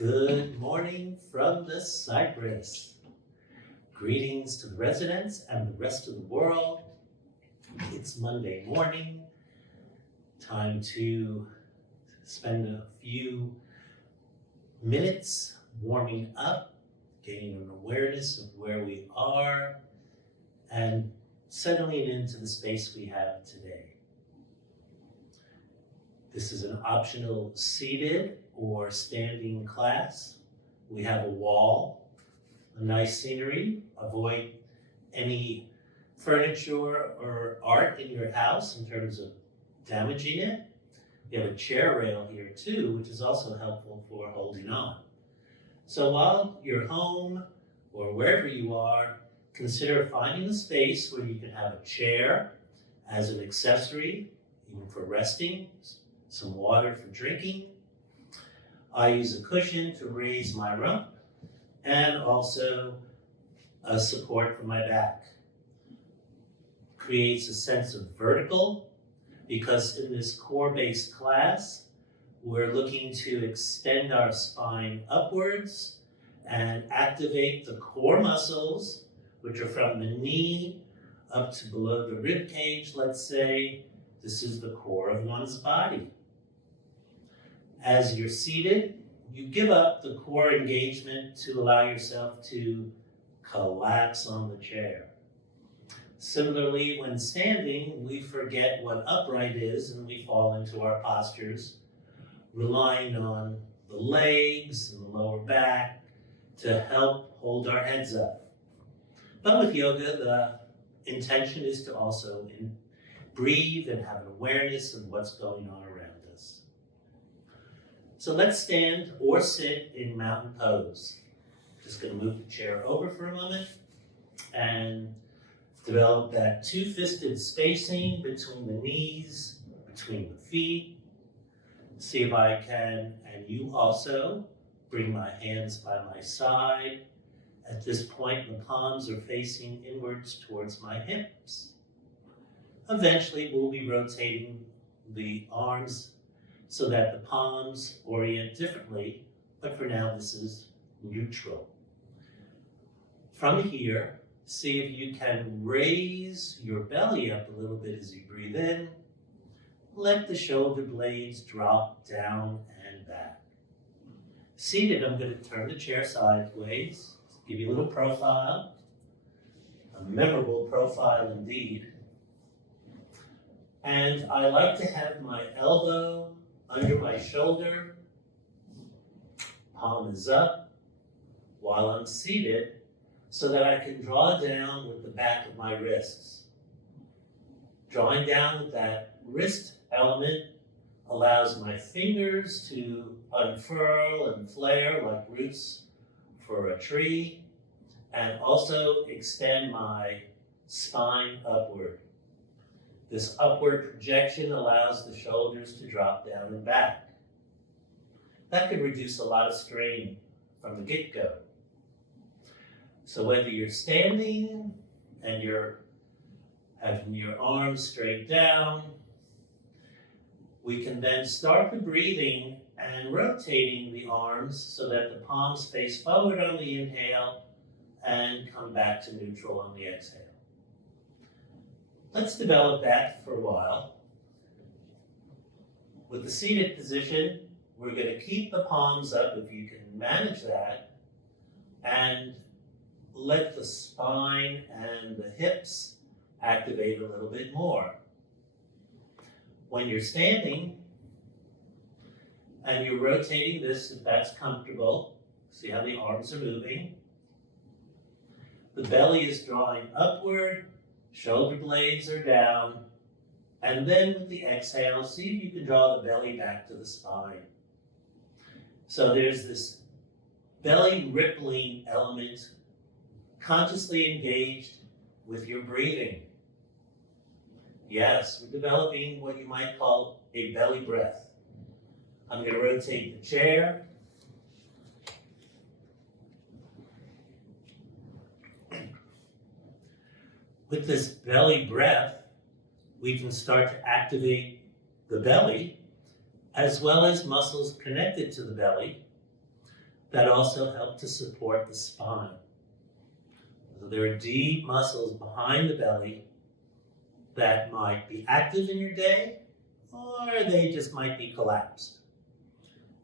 Good morning from the Cypress. Greetings to the residents and the rest of the world. It's Monday morning. Time to spend a few minutes warming up, gaining an awareness of where we are, and settling into the space we have today. This is an optional seated or standing class. We have a wall, a nice scenery. Avoid any furniture or art in your house in terms of damaging it. We have a chair rail here too, which is also helpful for holding on. So while you're home or wherever you are, consider finding a space where you can have a chair as an accessory, even for resting, some water for drinking. I use a cushion to raise my rump and also a support for my back. Creates a sense of vertical because in this core-based class, we're looking to extend our spine upwards and activate the core muscles, which are from the knee up to below the rib cage, let's say. This is the core of one's body. As you're seated, you give up the core engagement to allow yourself to collapse on the chair. Similarly, when standing, we forget what upright is and we fall into our postures, relying on the legs and the lower back to help hold our heads up. But with yoga, the intention is to also breathe and have an awareness of what's going on around us. So let's stand or sit in mountain pose. Just going to move the chair over for a moment and develop that two-fisted spacing between the knees, between the feet. See if I can, and you also, bring my hands by my side. At this point, the palms are facing inwards towards my hips. Eventually, we'll be rotating the arms so that the palms orient differently, but for now, this is neutral. From here, see if you can raise your belly up a little bit as you breathe in. Let the shoulder blades drop down and back. Seated, I'm going to turn the chair sideways, give you a little profile, a memorable profile indeed. And I like to have my elbow under my shoulder, palm is up while I'm seated so that I can draw down with the back of my wrists. Drawing down with that wrist element allows my fingers to unfurl and flare like roots for a tree, and also extend my spine upward. This upward projection allows the shoulders to drop down and back. That can reduce a lot of strain from the get-go. So whether you're standing and you're having your arms straight down, we can then start the breathing and rotating the arms so that the palms face forward on the inhale and come back to neutral on the exhale. Let's develop that for a while. With the seated position, we're going to keep the palms up if you can manage that, and let the spine and the hips activate a little bit more. When you're standing and you're rotating this, if that's comfortable, see how the arms are moving. The belly is drawing upward, shoulder blades are down, and then with the exhale, see if you can draw the belly back to the spine. So there's this belly rippling element, consciously engaged with your breathing. Yes, we're developing what you might call a belly breath. I'm going to rotate the chair. With this belly breath, we can start to activate the belly as well as muscles connected to the belly, that also help to support the spine. So there are deep muscles behind the belly that might be active in your day, or they just might be collapsed.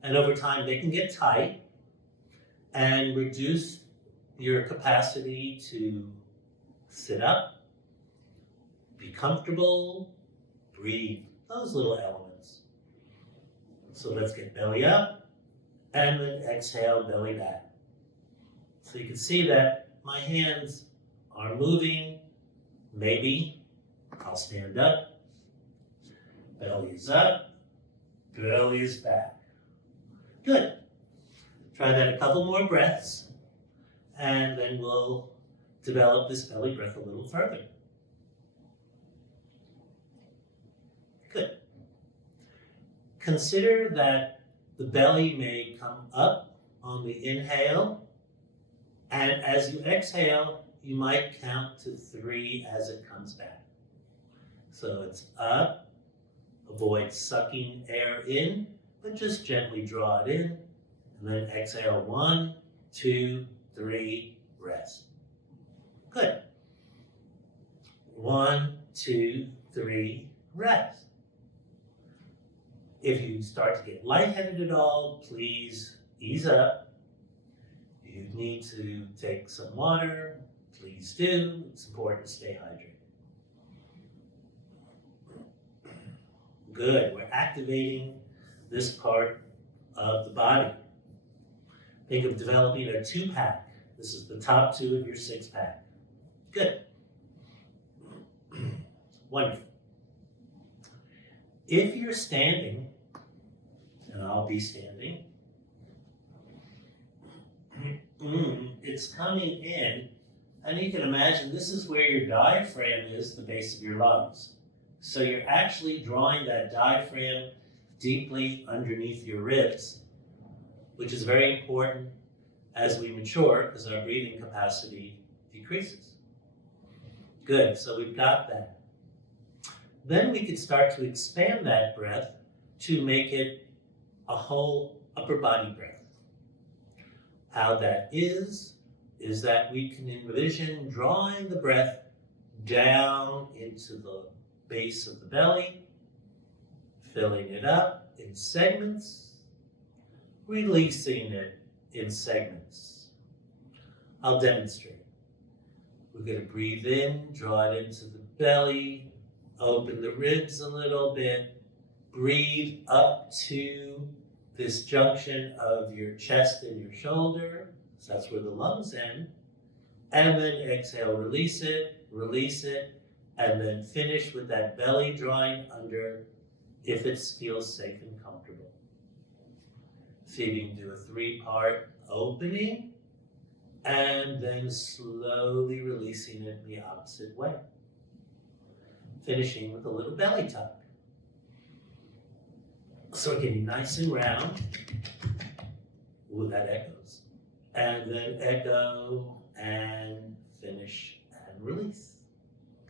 And over time, they can get tight and reduce your capacity to sit up, be comfortable, breathe, those little elements. So let's get belly up, and then exhale, belly back. So you can see that my hands are moving. Maybe I'll stand up, belly is up, belly is back. Good. Try that a couple more breaths, and then we'll develop this belly breath a little further. Good. Consider that the belly may come up on the inhale, and as you exhale, you might count to 3 as it comes back. So it's up, avoid sucking air in, but just gently draw it in, and then exhale 1, 2, 3, rest. Good. 1, 2, 3, rest. If you start to get lightheaded at all, please ease up. If you need to take some water, please do. It's important to stay hydrated. Good. We're activating this part of the body. Think of developing a 2-pack. This is the top 2 of your 6-pack. Good. Wonderful. If you're standing, and I'll be standing, it's coming in, and you can imagine this is where your diaphragm is, the base of your lungs. So you're actually drawing that diaphragm deeply underneath your ribs, which is very important as we mature because our breathing capacity decreases. Good, so we've got that. Then we can start to expand that breath to make it a whole upper body breath. How that is that we can envision drawing the breath down into the base of the belly, filling it up in segments, releasing it in segments. I'll demonstrate. We're going to breathe in, draw it into the belly, open the ribs a little bit, breathe up to this junction of your chest and your shoulder, so that's where the lungs end, and then exhale, release it, and then finish with that belly drawing under if it feels safe and comfortable. See if you can do a 3-part opening, and then slowly releasing it in the opposite way. Finishing with a little belly tuck. So getting nice and round. Ooh, that echoes. And then echo and finish and release.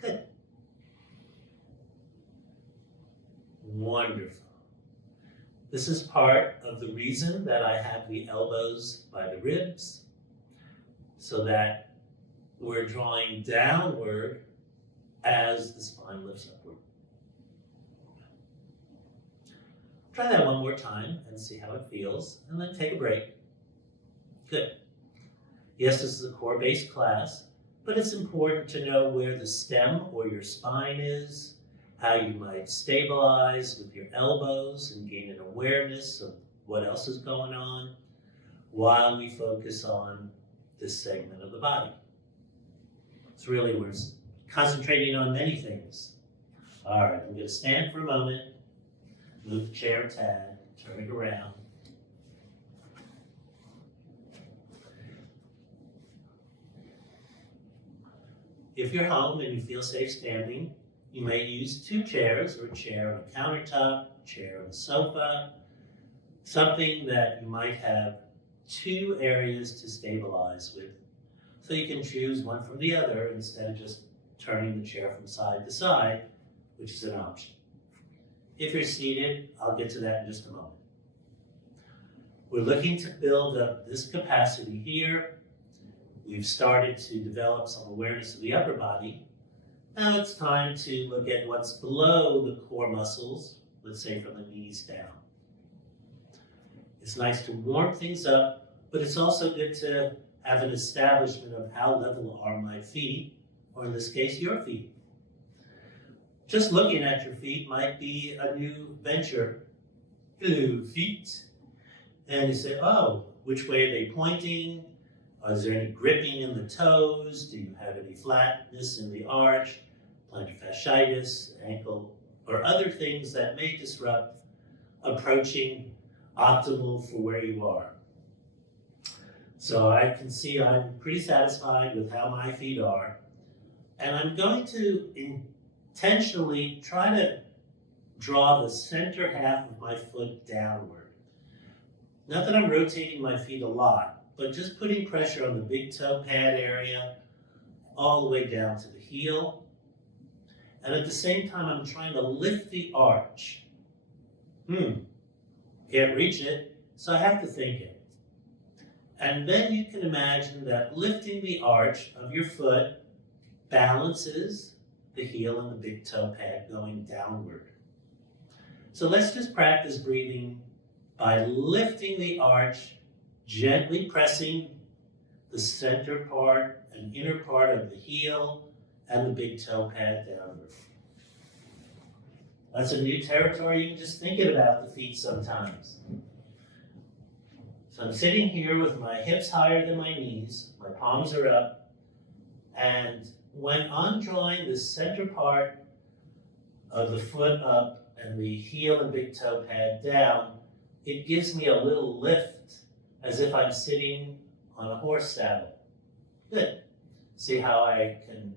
Good. Wonderful. This is part of the reason that I have the elbows by the ribs, so that we're drawing downward as the spine lifts upward. Try that one more time and see how it feels, and then take a break. Good. Yes, this is a core-based class, but it's important to know where the stem or your spine is, how you might stabilize with your elbows and gain an awareness of what else is going on while we focus on this segment of the body. It's really, we're concentrating on many things. All right, I'm going to stand for a moment, move the chair a tad, turn it around. If you're home and you feel safe standing, you may use 2 chairs, or a chair on a countertop, a chair on a sofa, something that you might have 2 areas to stabilize with. So you can choose one from the other instead of just turning the chair from side to side, which is an option. If you're seated, I'll get to that in just a moment. We're looking to build up this capacity here. We've started to develop some awareness of the upper body. Now it's time to look at what's below the core muscles, let's say from the knees down. It's nice to warm things up, but it's also good to have an establishment of how level are my feet, or in this case, your feet. Just looking at your feet might be a new venture. Hello, feet. And you say, oh, which way are they pointing? Is there any gripping in the toes? Do you have any flatness in the arch, plantar fasciitis, ankle, or other things that may disrupt approaching optimal for where you are? So I can see I'm pretty satisfied with how my feet are, and I'm going to intentionally try to draw the center half of my foot downward. Not that I'm rotating my feet a lot, but just putting pressure on the big toe pad area all the way down to the heel. And at the same time, I'm trying to lift the arch. Can't reach it, so I have to think it. And then you can imagine that lifting the arch of your foot balances the heel and the big toe pad going downward. So let's just practice breathing by lifting the arch, gently pressing the center part and inner part of the heel and the big toe pad downward. That's a new territory. You can just think about the feet sometimes. So I'm sitting here with my hips higher than my knees, my palms are up, and when I'm drawing the center part of the foot up and the heel and big toe pad down, it gives me a little lift as if I'm sitting on a horse saddle. Good. See how I can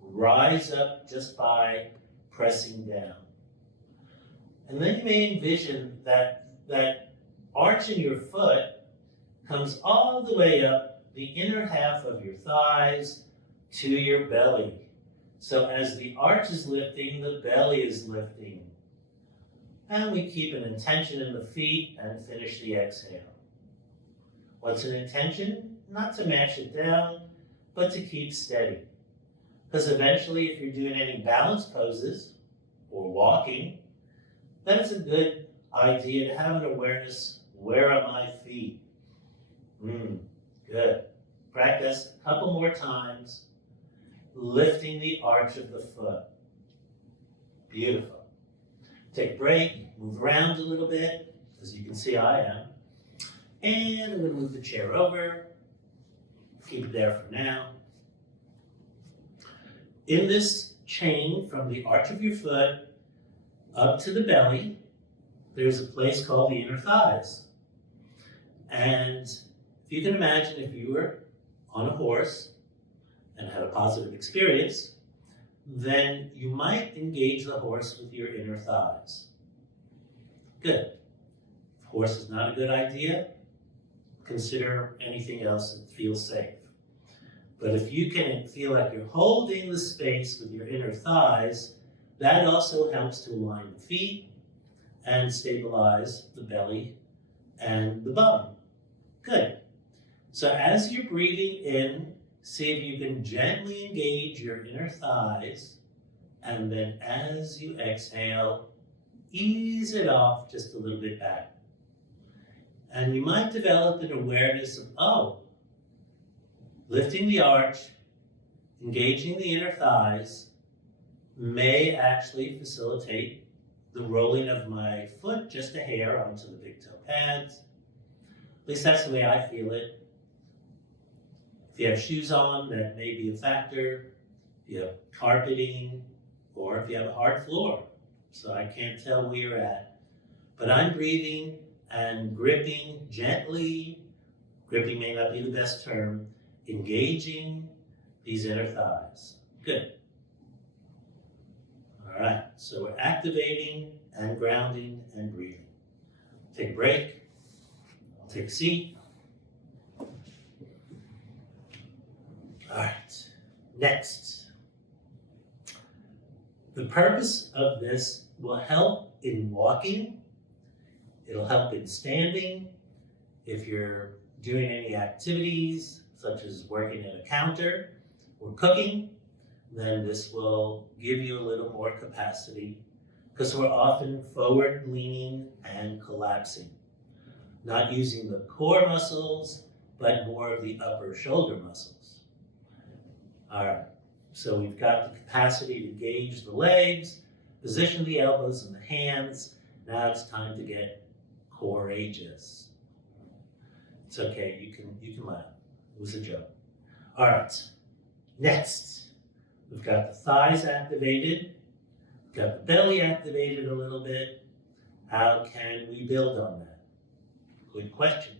rise up just by pressing down. And then you may envision that arch in your foot comes all the way up the inner half of your thighs to your belly. So as the arch is lifting, the belly is lifting. And we keep an intention in the feet and finish the exhale. What's an intention? Not to mash it down, but to keep steady. Because eventually, if you're doing any balance poses or walking, then it's a good idea to have an awareness, where are my feet? Good. Practice a couple more times, lifting the arch of the foot. Beautiful. Take a break, move around a little bit, as you can see I am. And I'm going to move the chair over. Keep it there for now. In this chain from the arch of your foot up to the belly, there's a place called the inner thighs. And if you can imagine if you were on a horse and had a positive experience, then you might engage the horse with your inner thighs. Good. If horse is not a good idea, consider anything else that feels safe. But if you can feel like you're holding the space with your inner thighs, that also helps to align the feet and stabilize the belly and the bum. Good. So as you're breathing in, see if you can gently engage your inner thighs, and then as you exhale, ease it off just a little bit back. And you might develop an awareness of, lifting the arch, engaging the inner thighs, may actually facilitate the rolling of my foot just a hair onto the big toe pads. At least that's the way I feel it. If you have shoes on, that may be a factor. If you have carpeting, or if you have a hard floor. So I can't tell where you're at. But I'm breathing and gripping gently. Gripping may not be the best term. Engaging these inner thighs. Good. All right, so we're activating and grounding and breathing. Take a break. I'll take a seat. All right, next. The purpose of this will help in walking. It'll help in standing. If you're doing any activities, such as working at a counter or cooking, then this will give you a little more capacity because we're often forward leaning and collapsing, not using the core muscles, but more of the upper shoulder muscles. All right, so we've got the capacity to gauge the legs, position the elbows and the hands. Now it's time to get courageous. It's okay, you can laugh. It was a joke. All right, next, we've got the thighs activated, we've got the belly activated a little bit. How can we build on that? Good question.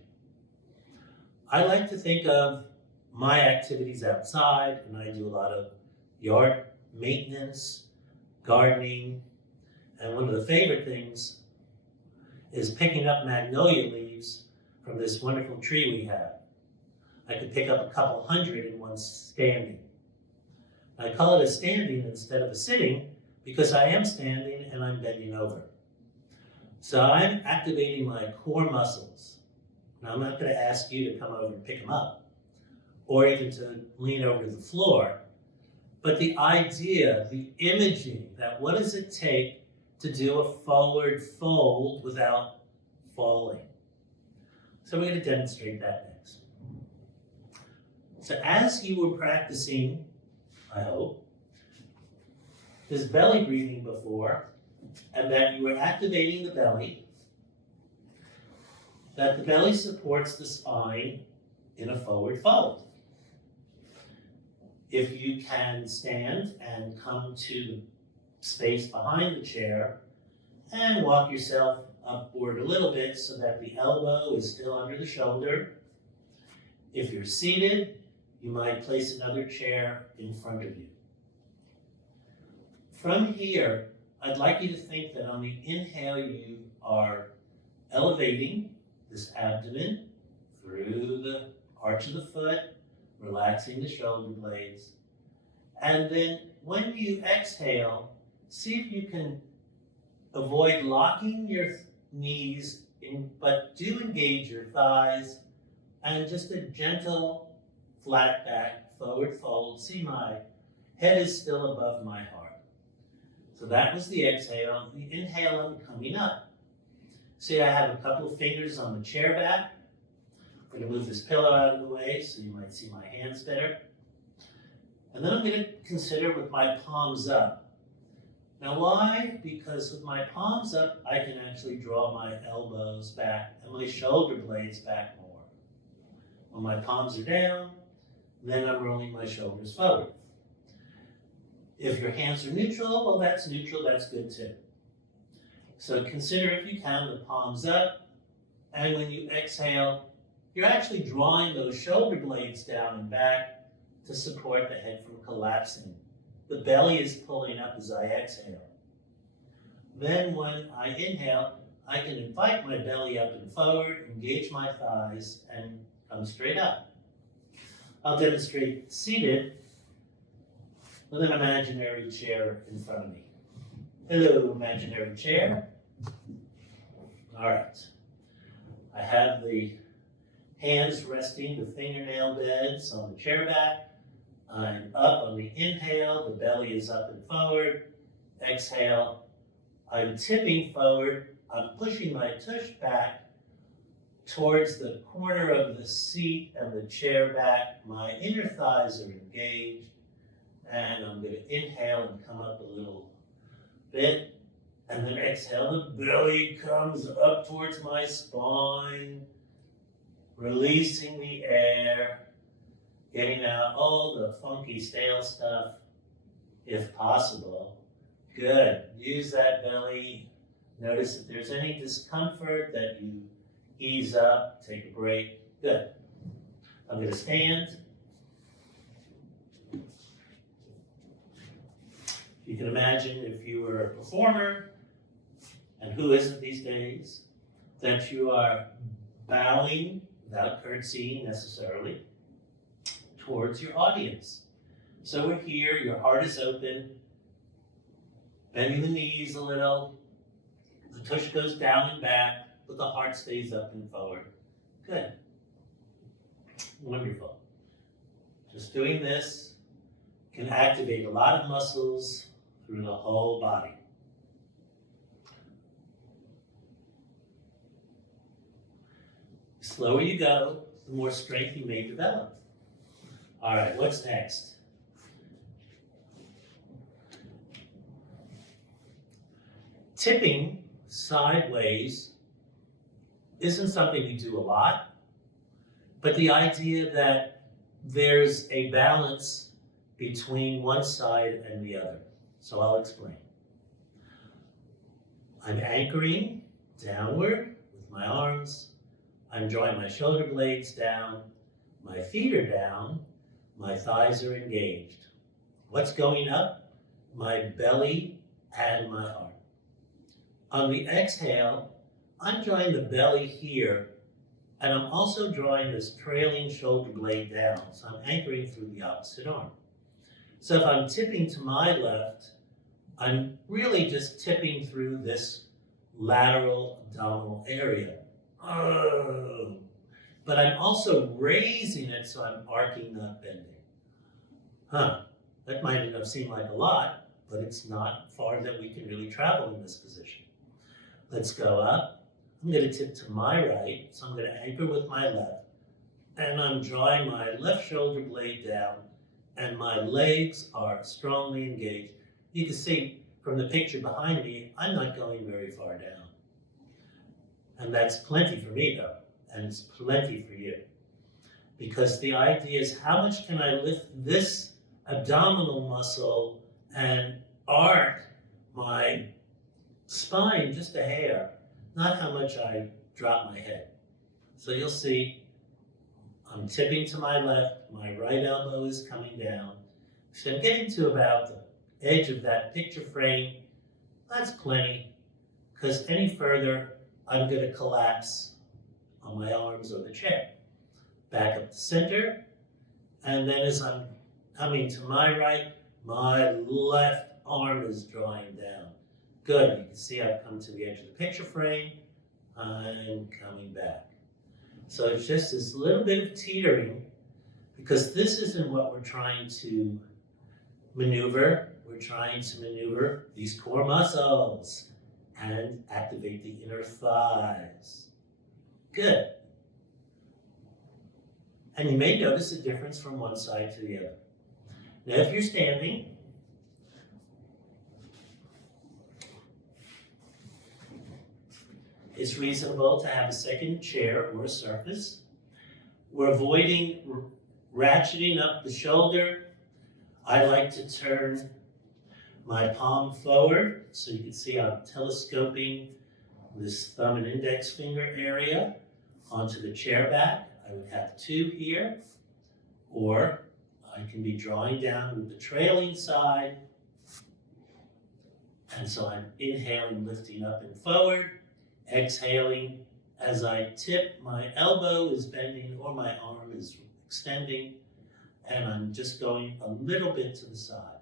I like to think of my activities outside, and I do a lot of yard maintenance, gardening, and one of the favorite things is picking up magnolia leaves from this wonderful tree we have. I could pick up a couple hundred in one standing. I call it a standing instead of a sitting because I am standing and I'm bending over. So I'm activating my core muscles. Now I'm not going to ask you to come over and pick them up or even to lean over to the floor, but the idea, the imaging that what does it take to do a forward fold without falling. So we're going to demonstrate that next. So as you were practicing, I hope, this belly breathing before, and that you were activating the belly, that the belly supports the spine in a forward fold. If you can stand and come to the space behind the chair and walk yourself upward a little bit so that the elbow is still under the shoulder. If you're seated, you might place another chair in front of you. From here, I'd like you to think that on the inhale, you are elevating this abdomen through the arch of the foot, relaxing the shoulder blades. And then when you exhale, see if you can avoid locking your knees in, but do engage your thighs and just a gentle flat back forward fold. See, my head is still above my heart. So that was the exhale. The inhale, I'm coming up. See, I have a couple of fingers on the chair back. I'm going to move this pillow out of the way so you might see my hands better. And then I'm going to consider with my palms up. Now why? Because with my palms up, I can actually draw my elbows back and my shoulder blades back more. When my palms are down, then I'm rolling my shoulders forward. If your hands are neutral, well, that's neutral, that's good too. So consider, if you can, the palms up, and when you exhale, you're actually drawing those shoulder blades down and back to support the head from collapsing. The belly is pulling up as I exhale. Then when I inhale, I can invite my belly up and forward, engage my thighs, and come straight up. I'll demonstrate seated with an imaginary chair in front of me. Hello, imaginary chair. All right. I have the hands resting, the fingernail beds on the chair back. I'm up on the inhale, the belly is up and forward. Exhale, I'm tipping forward. I'm pushing my tush back towards the corner of the seat and the chair back. My inner thighs are engaged. And I'm going to inhale and come up a little bit. And then exhale, the belly comes up towards my spine, releasing the air, getting out all the funky, stale stuff, if possible. Good. Use that belly. Notice if there's any discomfort that you ease up, take a break. Good. I'm going to stand. You can imagine if you were a performer, and who isn't these days, that you are bowing without curtsying necessarily towards your audience. So we're here, your heart is open, bending the knees a little, the tush goes down and back, but the heart stays up and forward. Good. Wonderful. Just doing this can activate a lot of muscles through the whole body. The slower you go, the more strength you may develop. All right, what's next? Tipping sideways isn't something you do a lot, but the idea that there's a balance between one side and the other. So I'll explain. I'm anchoring downward with my arms. I'm drawing my shoulder blades down. My feet are down. My thighs are engaged. What's going up? My belly and my heart. On the exhale, I'm drawing the belly here, and I'm also drawing this trailing shoulder blade down. So I'm anchoring through the opposite arm. So if I'm tipping to my left, I'm really just tipping through this lateral abdominal area. But I'm also raising it, so I'm arcing, not bending. That might not seem like a lot, but it's not far that we can really travel in this position. Let's go up. I'm going to tip to my right, so I'm going to anchor with my left, and I'm drawing my left shoulder blade down, and my legs are strongly engaged. You can see from the picture behind me, I'm not going very far down. And that's plenty for me though, and it's plenty for you. Because the idea is, how much can I lift this abdominal muscle and arc my spine just a hair, not how much I drop my head. So you'll see I'm tipping to my left, my right elbow is coming down. So I'm getting to about the edge of that picture frame. That's plenty, because any further, I'm going to collapse on my arms or the chair. Back up to center, and then as I'm coming to my right, my left arm is drawing down. Good, you can see I've come to the edge of the picture frame. I'm coming back. So it's just this little bit of teetering, because this isn't what we're trying to maneuver. We're trying to maneuver these core muscles and activate the inner thighs. Good. And you may notice a difference from one side to the other. Now, if you're standing, it's reasonable to have a second chair or a surface. We're avoiding ratcheting up the shoulder. I like to turn my palm forward, so you can see I'm telescoping this thumb and index finger area onto the chair back. I would have two here, or I can be drawing down with the trailing side. And so I'm inhaling, lifting up and forward, exhaling as I tip, my elbow is bending or my arm is extending, and I'm just going a little bit to the side.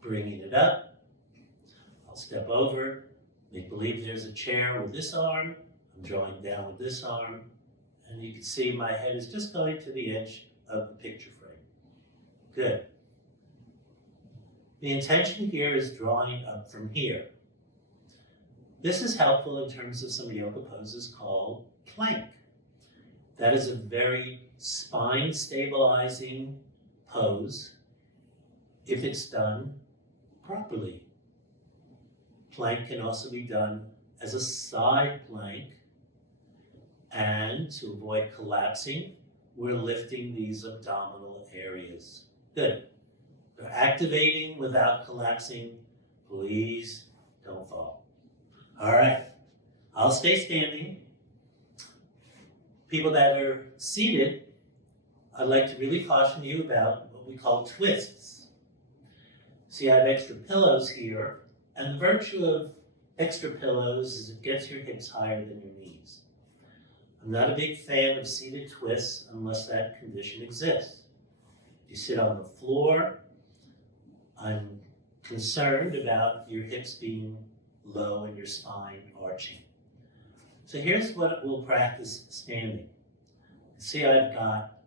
Bringing it up, I'll step over, make believe there's a chair with this arm, I'm drawing down with this arm, and you can see my head is just going to the edge of the picture frame. Good. The intention here is drawing up from here. This is helpful in terms of some yoga poses called plank. That is a very spine stabilizing pose if it's done properly. Plank can also be done as a side plank, and to avoid collapsing, we're lifting these abdominal areas. Good. We're activating without collapsing. Please don't fall. All right, I'll stay standing. People that are seated, I'd like to really caution you about what we call twists. See, I have extra pillows here, and the virtue of extra pillows is it gets your hips higher than your knees. I'm not a big fan of seated twists unless that condition exists. If you sit on the floor, I'm concerned about your hips being low and your spine arching. So here's what we'll practice standing. See, I've got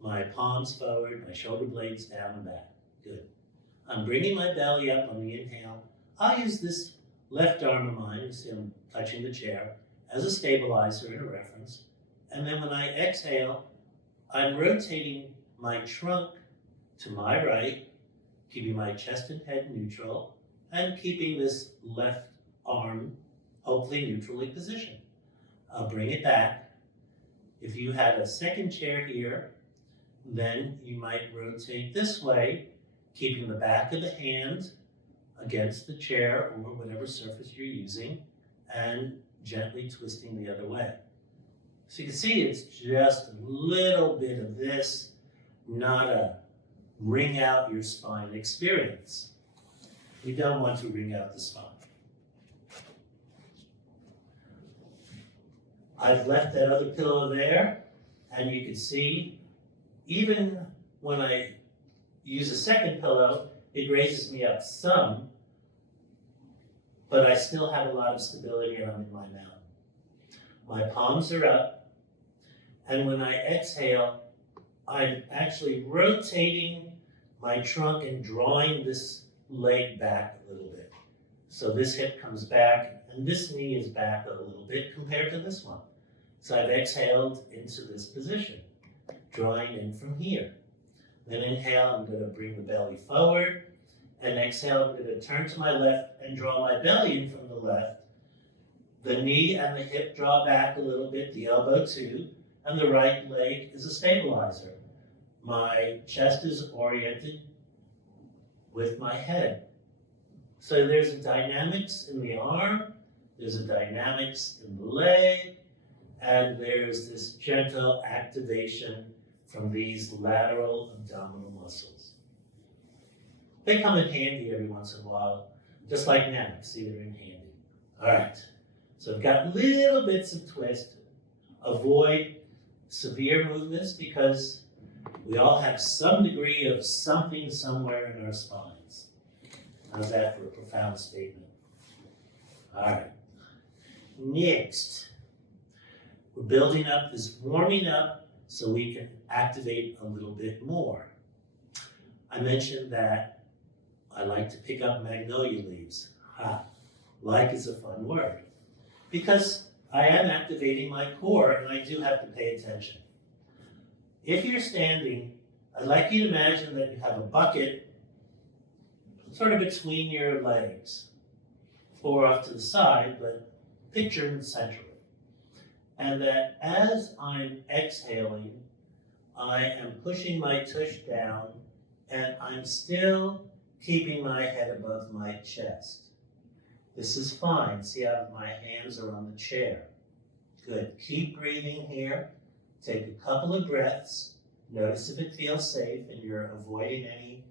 my palms forward, my shoulder blades down and back. Good. I'm bringing my belly up on the inhale. I'll use this left arm of mine, you see I'm touching the chair, as a stabilizer and a reference. And then when I exhale, I'm rotating my trunk to my right, keeping my chest and head neutral, and keeping this left arm hopefully neutrally positioned. I'll bring it back. If you had a second chair here, then you might rotate this way, keeping the back of the hand against the chair or whatever surface you're using, and gently twisting the other way. So you can see it's just a little bit of this, not a wring out your spine experience. We don't want to wring out the spine. I've left that other pillow there, and you can see even when I use a second pillow, it raises me up some, but I still have a lot of stability and I'm in my mountain. My palms are up, and when I exhale, I'm actually rotating my trunk and drawing this leg back a little bit. So this hip comes back, and this knee is back a little bit compared to this one. So I've exhaled into this position, drawing in from here. Then inhale, I'm going to bring the belly forward, and exhale, I'm going to turn to my left and draw my belly in from the left. The knee and the hip draw back a little bit, the elbow too, and the right leg is a stabilizer. My chest is oriented with my head. So there's a dynamics in the arm, there's a dynamics in the leg, and there's this gentle activation from these lateral abdominal muscles. They come in handy every once in a while, just like now. See, they're in handy. All right, so I've got little bits of twist. Avoid severe movements because we all have some degree of something somewhere in our spines. How's that for a profound statement? All right, next, we're building up this warming up so we can activate a little bit more. I mentioned that I like to pick up magnolia leaves. Like is a fun word. Because I am activating my core and I do have to pay attention. If you're standing, I'd like you to imagine that you have a bucket sort of between your legs, or off to the side, but picture them centrally. And that as I'm exhaling, I am pushing my tush down and I'm still keeping my head above my chest. This is fine. See how my hands are on the chair. Good. Keep breathing here. Take a couple of breaths. Notice if it feels safe and you're avoiding any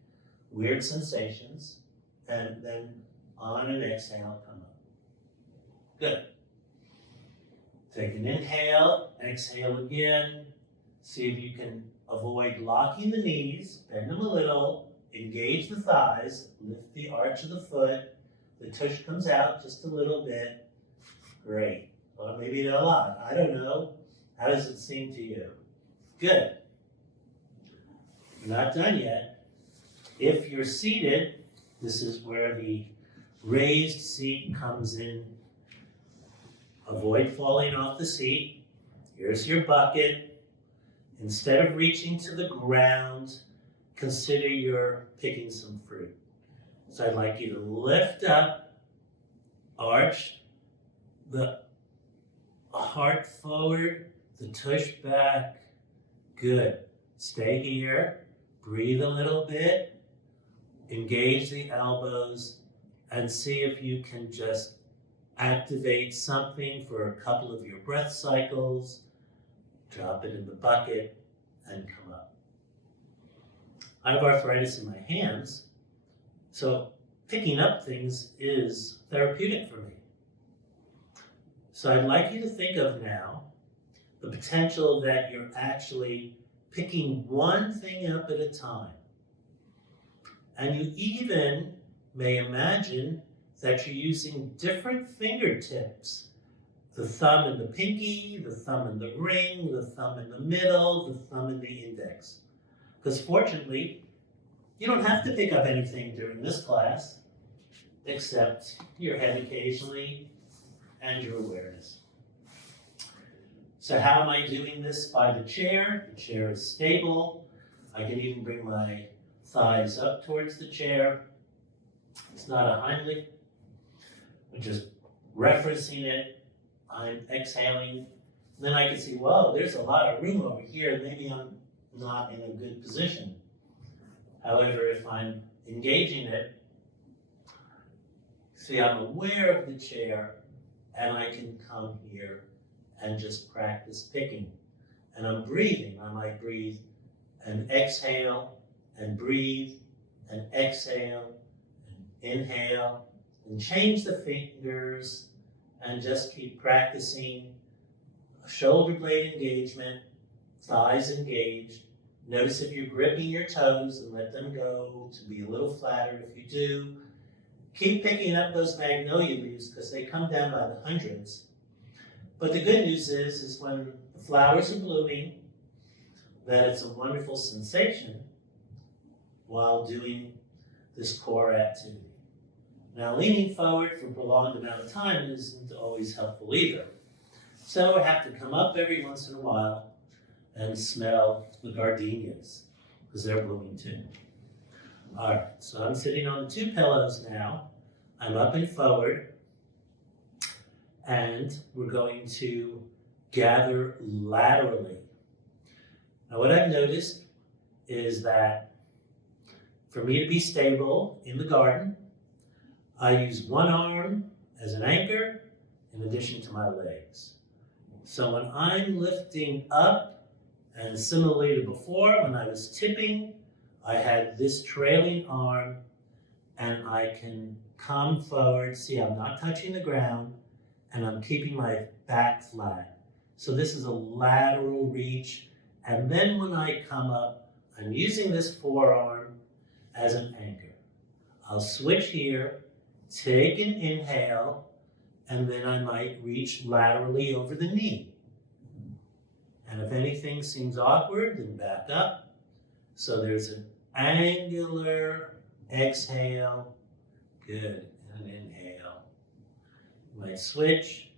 weird sensations. And then on an exhale, come up. Good. Take an inhale, exhale again. See if you can avoid locking the knees, bend them a little, engage the thighs, lift the arch of the foot. The tush comes out just a little bit. Great. Or maybe a lot. I don't know. How does it seem to you? Good. We're not done yet. If you're seated, this is where the raised seat comes in. Avoid falling off the seat. Here's your bucket. Instead of reaching to the ground, consider you're picking some fruit. So I'd like you to lift up, arch the heart forward, the tush back. Good. Stay here. Breathe a little bit. Engage the elbows and see if you can just activate something for a couple of your breath cycles. Drop it in the bucket and come up. I have arthritis in my hands, so picking up things is therapeutic for me. So I'd like you to think of now the potential that you're actually picking one thing up at a time. And you even may imagine that you're using different fingertips the thumb and the pinky, the thumb and the ring, the thumb in the middle, the thumb and the index. Because fortunately, you don't have to pick up anything during this class, except your head occasionally and your awareness. So how am I doing this? By the chair. The chair is stable. I can even bring my thighs up towards the chair. It's not a Heimlich. I'm just referencing it. I'm exhaling. Then I can see, whoa, there's a lot of room over here. Maybe I'm not in a good position. However, if I'm engaging it, see, I'm aware of the chair, and I can come here and just practice picking. And I'm breathing. I might breathe and exhale and breathe and exhale and inhale and change the fingers and just keep practicing shoulder blade engagement, thighs engaged. Notice if you're gripping your toes and let them go to be a little flatter. If you do, keep picking up those magnolia leaves because they come down by the hundreds. But the good news is when the flowers are blooming, that it's a wonderful sensation while doing this core activity. Now, leaning forward for a prolonged amount of time isn't always helpful either. So I have to come up every once in a while and smell the gardenias, because they're blooming too. All right, so I'm sitting on the two pillows now. I'm up and forward, and we're going to gather laterally. Now what I've noticed is that for me to be stable in the garden, I use one arm as an anchor in addition to my legs. So when I'm lifting up, and similarly to before, when I was tipping, I had this trailing arm, and I can come forward. See, I'm not touching the ground, and I'm keeping my back flat. So this is a lateral reach. And then when I come up, I'm using this forearm as an anchor. I'll switch here, take an inhale, and then I might reach laterally over the knee. And if anything seems awkward, then back up. So there's an angular exhale, good, and an inhale. You might switch,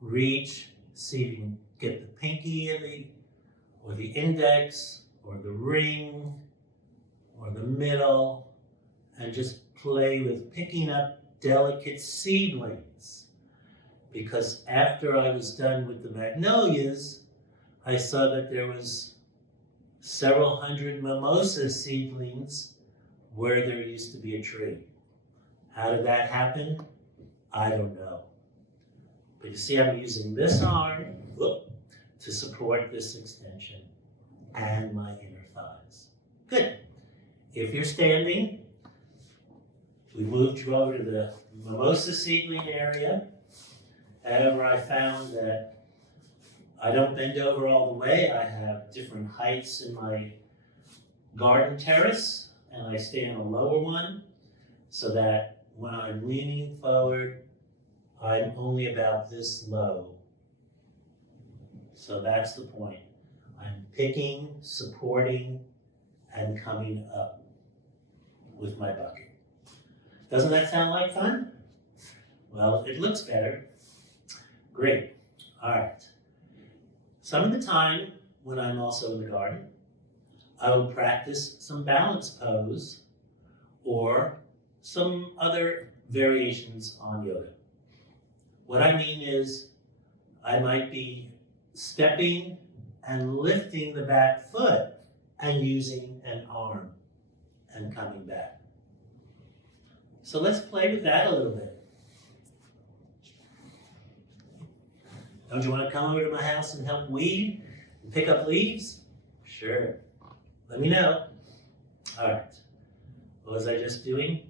reach, see if you can get the pinky in the, or the index, or the ring, or the middle, and just play with picking up delicate seedlings. Because after I was done with the magnolias, I saw that there was several hundred mimosa seedlings where there used to be a tree. How did that happen? I don't know. But you see, I'm using this arm to support this extension and my inner thighs. Good. If you're standing, we moved you over to the mimosa seedling area. However, I found that I don't bend over all the way. I have different heights in my garden terrace, and I stay on a lower one so that when I'm leaning forward, I'm only about this low. So that's the point. I'm picking, supporting, and coming up with my bucket. Doesn't that sound like fun? Well, it looks better. Great. All right. Some of the time, when I'm also in the garden, I will practice some balance pose or some other variations on yoga. What I mean is, I might be stepping and lifting the back foot and using an arm and coming back. So let's play with that a little bit. Don't you want to come over to my house and help weed and pick up leaves? Sure. Let me know. All right. What was I just doing?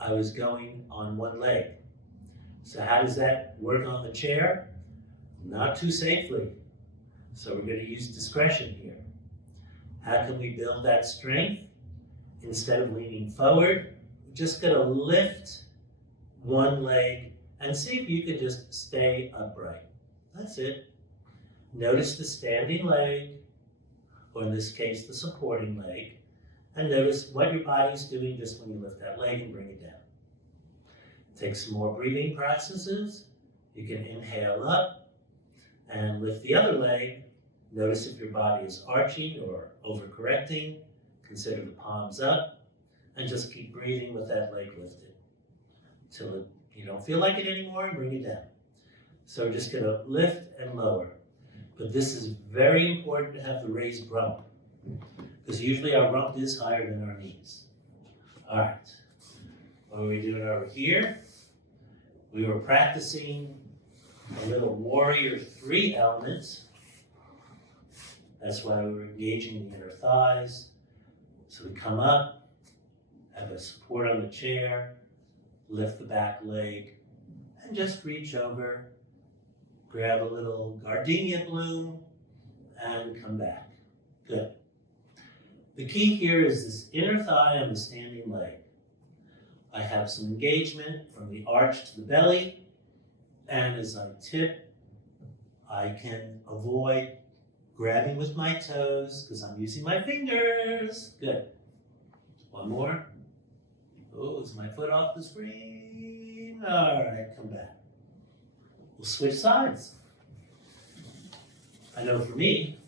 I was going on one leg. So how does that work on the chair? Not too safely. So we're going to use discretion here. How can we build that strength? Instead of leaning forward, we're just going to lift one leg and see if you can just stay upright. That's it. Notice the standing leg, or in this case, the supporting leg, and notice what your body's doing just when you lift that leg and bring it down. Take some more breathing practices. You can inhale up and lift the other leg. Notice if your body is arching or overcorrecting. Consider the palms up, and just keep breathing with that leg lifted until you don't feel like it anymore, and bring it down. So we're just gonna lift and lower. But this is very important to have the raised rump, because usually our rump is higher than our knees. All right, what are we doing over here? We were practicing a little warrior 3 element. That's why we were engaging the inner thighs. So we come up, have a support on the chair, lift the back leg, and just reach over, grab a little gardenia bloom, and come back. Good. The key here is this inner thigh on the standing leg. I have some engagement from the arch to the belly, and as I tip, I can avoid grabbing with my toes because I'm using my fingers. Good. One more. Oh, is my foot off the screen? All right, come back. We'll switch sides. I know for me,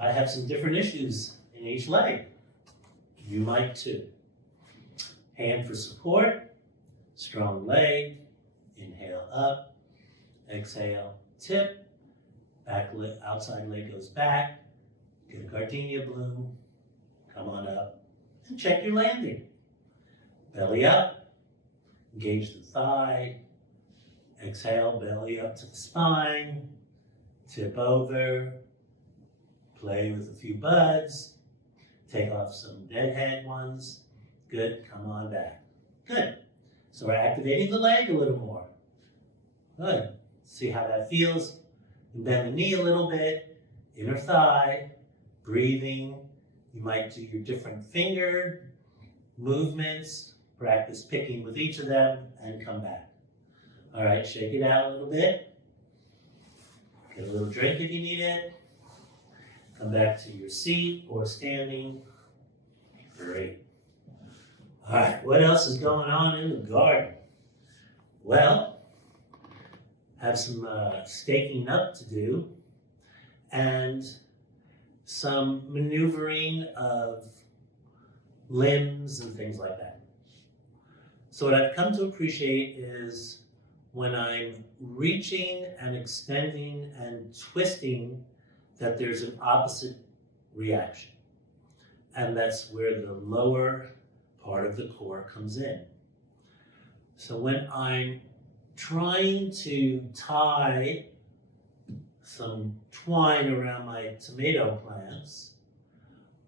I have some different issues in each leg. You might too. Hand for support, strong leg, inhale up, exhale, tip, back leg, outside leg goes back, get a gardenia bloom, come on up, and check your landing. Belly up, engage the thigh, exhale, belly up to the spine, tip over, play with a few buds, take off some deadhead ones. Good, come on back. Good. So we're activating the leg a little more. Good. See how that feels. Bend the knee a little bit, inner thigh, breathing. You might do your different finger movements, practice picking with each of them, and come back. All right, shake it out a little bit. Get a little drink if you need it. Come back to your seat or standing. Great. All right, what else is going on in the garden? Well, have some staking up to do and some maneuvering of limbs and things like that. So what I've come to appreciate is when I'm reaching and extending and twisting, that there's an opposite reaction. And that's where the lower part of the core comes in. So when I'm trying to tie some twine around my tomato plants,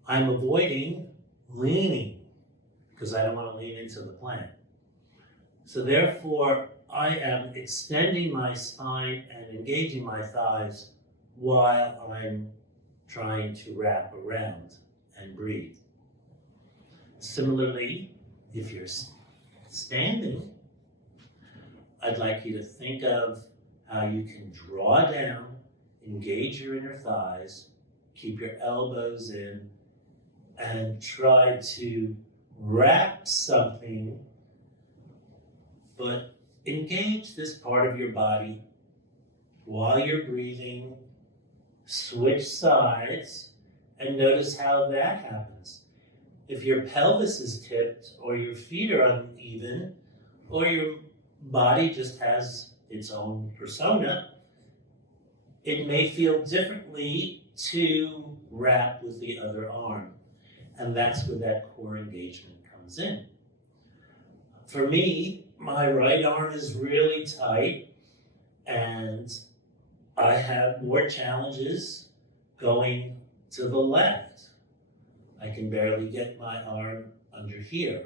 I'm avoiding leaning because I don't want to lean into the plant. So therefore, I am extending my spine and engaging my thighs while I'm trying to wrap around and breathe. Similarly, if you're standing, I'd like you to think of how you can draw down, engage your inner thighs, keep your elbows in, and try to wrap something, but engage this part of your body while you're breathing. Switch sides and notice how that happens. If your pelvis is tipped or your feet are uneven or your body just has its own persona, it may feel differently to wrap with the other arm. And that's where that core engagement comes in. For me, my right arm is really tight and I have more challenges going to the left. I can barely get my arm under here.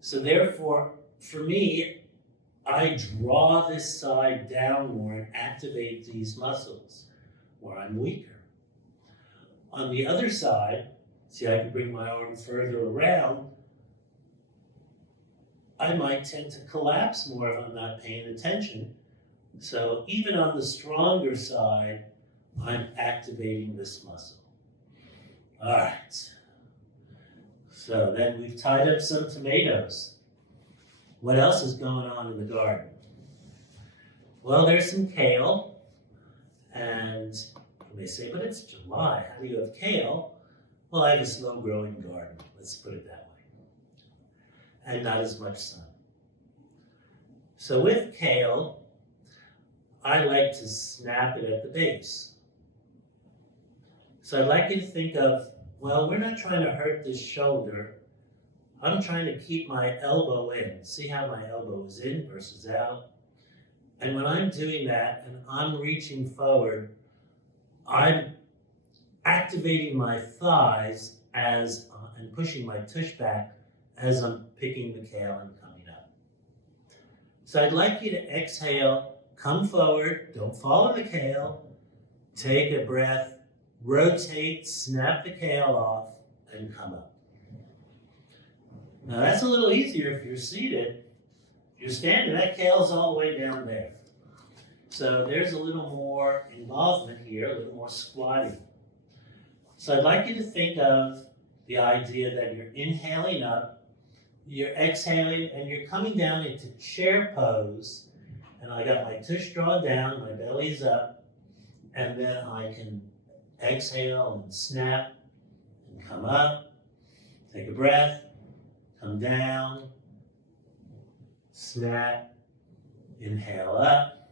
So therefore, for me, I draw this side down more and activate these muscles where I'm weaker. On the other side, see, I can bring my arm further around I might tend to collapse more if I'm not paying attention. So even on the stronger side, I'm activating this muscle. All right. So then we've tied up some tomatoes. What else is going on in the garden? Well, there's some kale. And you may say, but it's July. How do you have kale? Well, I have a slow growing garden. Let's put it that way. And not as much sun. So with kale, I like to snap it at the base. So I'd like you to think of, well, we're not trying to hurt this shoulder. I'm trying to keep my elbow in. See how my elbow is in versus out? And when I'm doing that and I'm reaching forward, I'm activating my thighs and pushing my tush back as I'm picking the kale and coming up. So I'd like you to exhale, come forward, don't fall in the kale, take a breath, rotate, snap the kale off, and come up. Now that's a little easier if you're seated. If you're standing, that kale's all the way down there. So there's a little more involvement here, a little more squatting. So I'd like you to think of the idea that you're inhaling up, you're exhaling, and you're coming down into chair pose. And I got my tush drawn down, my belly's up, and then I can exhale and snap and come up, take a breath, come down, snap, inhale up.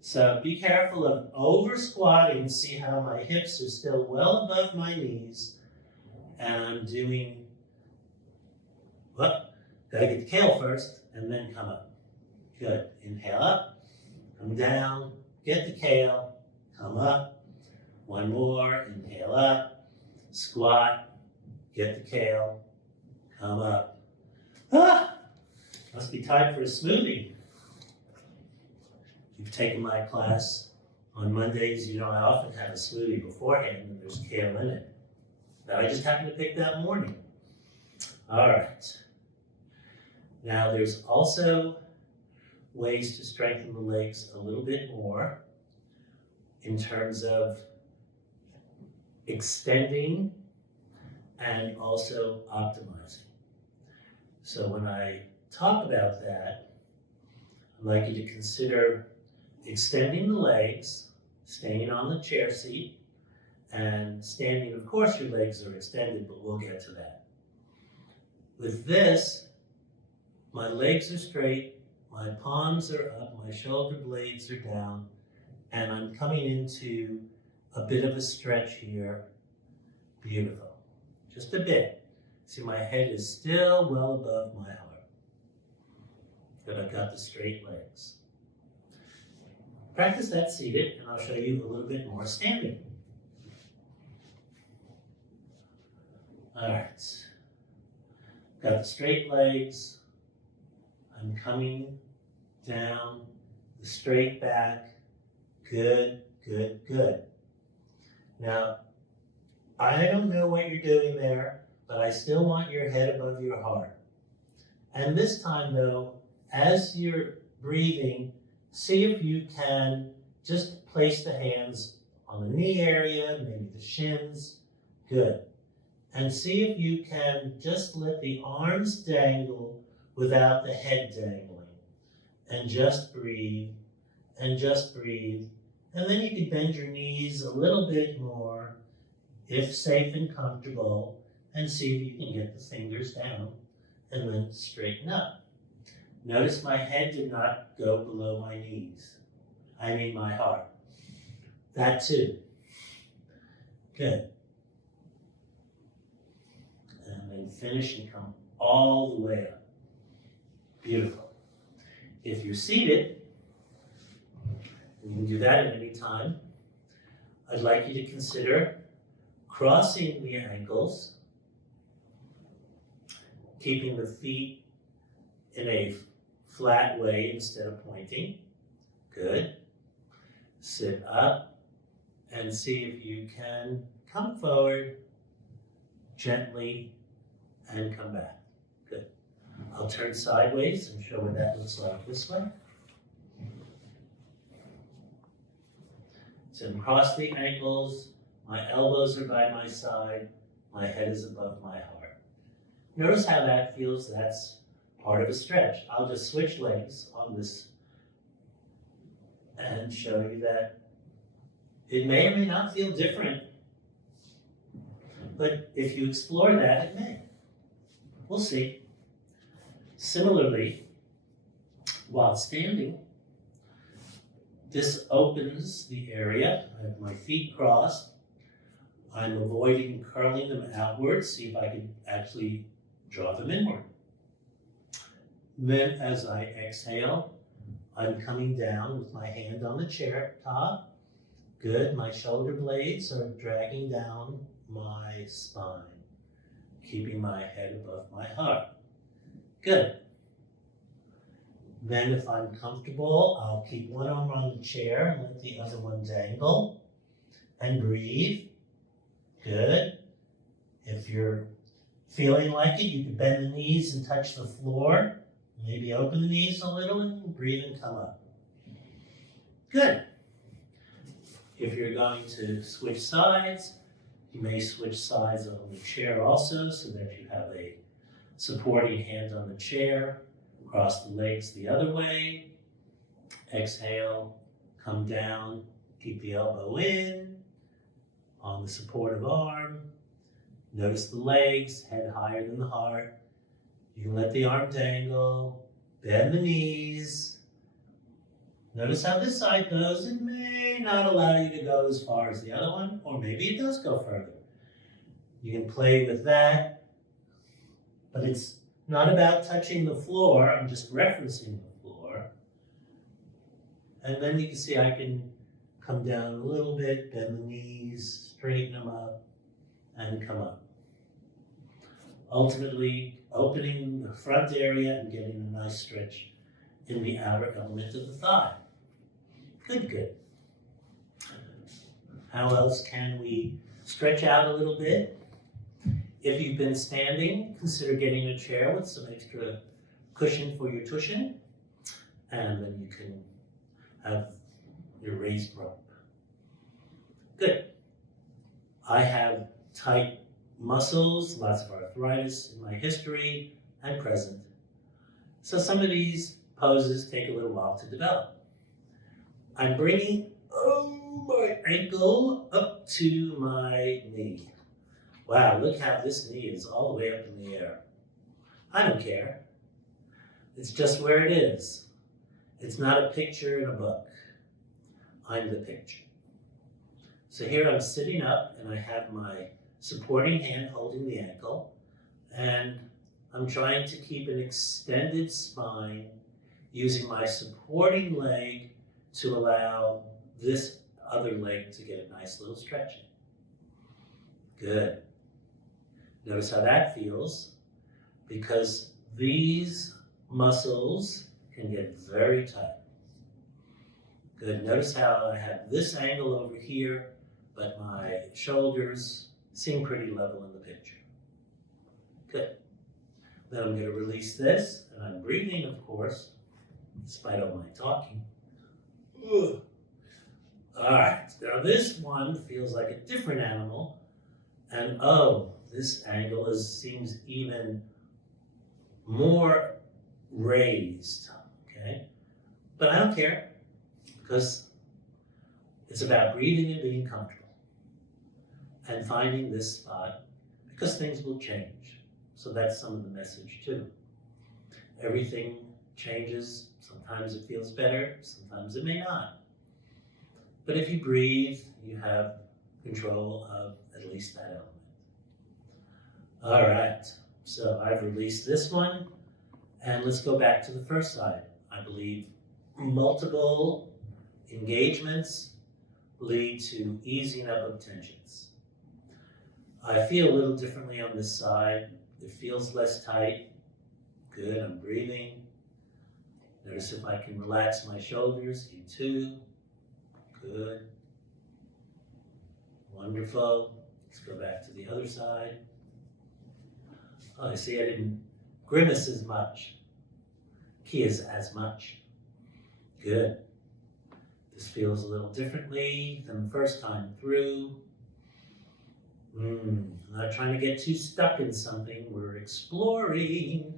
So be careful of over squatting. See how my hips are still well above my knees. And I'm doing, well, gotta get the kale first and then come up. Good. Inhale up, come down, get the kale, come up. One more, inhale up, squat, get the kale, come up. Ah, must be time for a smoothie. You've taken my class on Mondays, you know I often have a smoothie beforehand and there's kale in it. Now I just happened to pick that morning. All right. Now there's also ways to strengthen the legs a little bit more in terms of extending and also optimizing. So when I talk about that, I'd like you to consider extending the legs, staying on the chair seat, and standing. Of course your legs are extended, but we'll get to that. With this, my legs are straight, my palms are up, my shoulder blades are down, and I'm coming into a bit of a stretch here. Beautiful. Just a bit. See, my head is still well above my heart. But I've got the straight legs. Practice that seated, and I'll show you a little bit more standing. All right. Got the straight legs. I'm coming down the straight back. Good, good, good. Now, I don't know what you're doing there, but I still want your head above your heart. And this time though, as you're breathing, see if you can just place the hands on the knee area, maybe the shins. Good. And see if you can just let the arms dangle without the head dangling. And just breathe, and just breathe. And then you can bend your knees a little bit more, if safe and comfortable, and see if you can get the fingers down, and then straighten up. Notice my head did not go below my knees. I mean my heart. That too. Good. And then finish and come all the way up. Beautiful. If you're seated, you can do that at any time. I'd like you to consider crossing the ankles, keeping the feet in a flat way instead of pointing. Good. Sit up and see if you can come forward gently and come back. Good. I'll turn sideways and show what that looks like this way. So cross the ankles, my elbows are by my side, my head is above my heart. Notice how that feels. That's part of a stretch. I'll just switch legs on this and show you that it may or may not feel different, but if you explore that, it may. We'll see. Similarly, while standing, this opens the area. I have my feet crossed. I'm avoiding curling them outwards, see if I can actually draw them inward. Then as I exhale, I'm coming down with my hand on the chair top. Good, my shoulder blades are dragging down my spine, keeping my head above my heart. Good. Then if I'm comfortable, I'll keep one arm on the chair and let the other one dangle and breathe. Good. If you're feeling like it, you can bend the knees and touch the floor. Maybe open the knees a little and breathe and come up. Good. If you're going to switch sides, you may switch sides on the chair also so that you have a supporting hand on the chair. Cross the legs the other way. Exhale, come down, keep the elbow in on the supportive arm. Notice the legs, head higher than the heart. You can let the arm dangle, bend the knees. Notice how this side goes. It may not allow you to go as far as the other one, or maybe it does go further. You can play with that, but it's not about touching the floor. I'm just referencing the floor. And then you can see I can come down a little bit, bend the knees, straighten them up, and come up. Ultimately, opening the front area and getting a nice stretch in the outer element of the thigh. Good, good. How else can we stretch out a little bit? If you've been standing, consider getting a chair with some extra cushion for your cushion, and then you can have your raised rope. Good. I have tight muscles, lots of arthritis in my history and present. So some of these poses take a little while to develop. I'm bringing my ankle up to my knee. Wow, look how this knee is all the way up in the air. I don't care. It's just where it is. It's not a picture in a book. I'm the picture. So here I'm sitting up and I have my supporting hand holding the ankle, and I'm trying to keep an extended spine using my supporting leg to allow this other leg to get a nice little stretch in. Good. Notice how that feels, because these muscles can get very tight. Good. Notice how I have this angle over here, but my shoulders seem pretty level in the picture. Good. Then I'm going to release this, and I'm breathing, of course, despite all my talking. Ugh. All right, now this one feels like a different animal, and this angle seems even more raised, okay? But I don't care, because it's about breathing and being comfortable and finding this spot, because things will change. So that's some of the message too. Everything changes. Sometimes it feels better, sometimes it may not. But if you breathe, you have control of at least that element. All right, so I've released this one, and let's go back to the first side. I believe multiple engagements lead to easing up of tensions. I feel a little differently on this side. It feels less tight. Good, I'm breathing. Notice if I can relax my shoulders, you too. Good. Wonderful. Let's go back to the other side. Oh, I see I didn't Grimace as much. Kias as much. Good. This feels a little differently than the first time through. Not trying to get too stuck in something. We're exploring.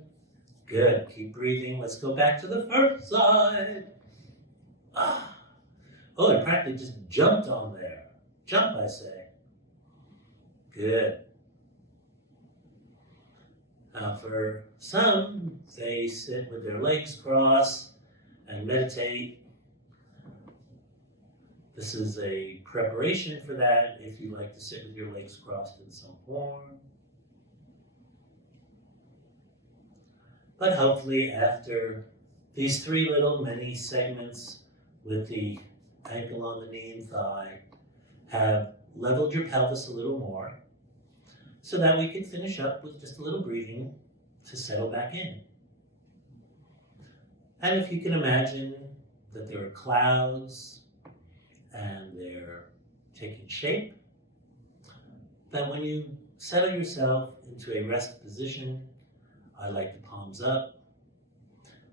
Good. Keep breathing. Let's go back to the first side. Ah. Oh, I practically just jumped on there. Jump, I say. Good. Now for some, they sit with their legs crossed and meditate. This is a preparation for that if you like to sit with your legs crossed in some form. But hopefully after these 3 little mini segments with the ankle on the knee and thigh have leveled your pelvis a little more so that we can finish up with just a little breathing to settle back in. And if you can imagine that there are clouds and they're taking shape, that when you settle yourself into a rest position, I like the palms up.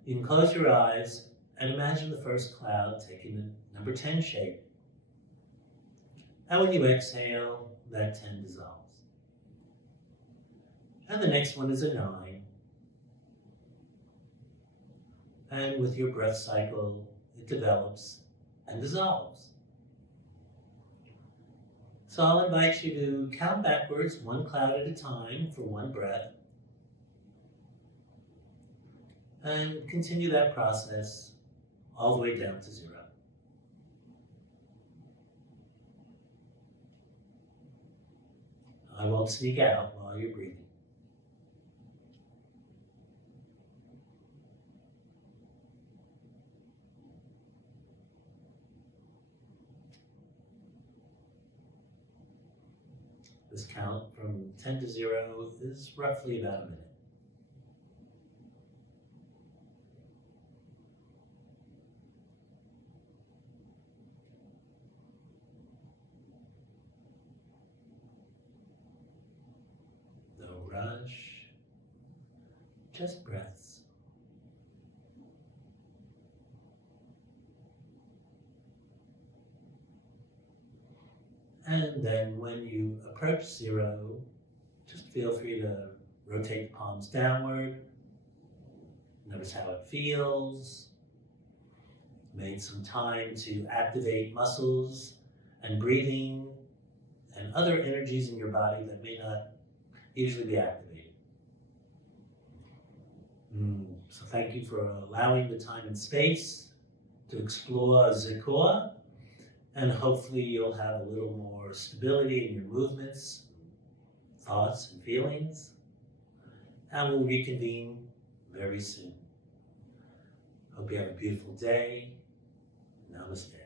You can close your eyes and imagine the first cloud taking the number 10 shape. And when you exhale, that 10 dissolves. And the next one is a 9. And with your breath cycle, it develops and dissolves. So I'll invite you to count backwards 1 cloud at a time for 1 breath. And continue that process all the way down to 0. I won't sneak out while you're breathing. This count from 10 to 0 is roughly about a minute. No rush, just breaths. And then when you approach 0, just feel free to rotate the palms downward. Notice how it feels. Made some time to activate muscles and breathing and other energies in your body that may not usually be activated. So thank you for allowing the time and space to explore Zikoa. And hopefully you'll have a little more stability in your movements, thoughts, and feelings. And we'll reconvene very soon. Hope you have a beautiful day. Namaste.